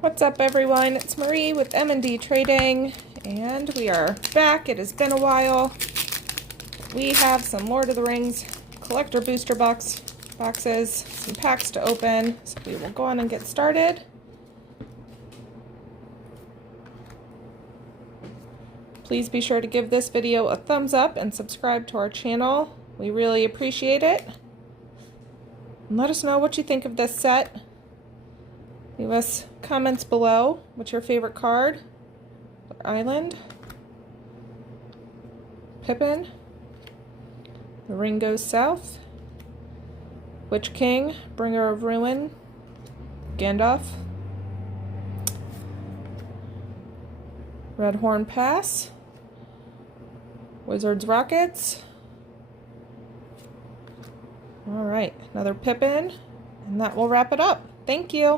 What's up, everyone? It's Marie with M&D Trading, and we are back. It has been a while. We have some Lord of the Rings collector booster boxes, some packs to open, so we will go on and get started. Please be sure to give this video a thumbs up and subscribe to our channel. We really appreciate it. And let us know what you think of this set. Leave us comments below. What's your favorite card? Island. Pippin. The Ring Goes South. Witch King. Bringer of Ruin. Gandalf. Redhorn Pass. Wizards Rockets. Alright, another Pippin. And that will wrap it up. Thank you.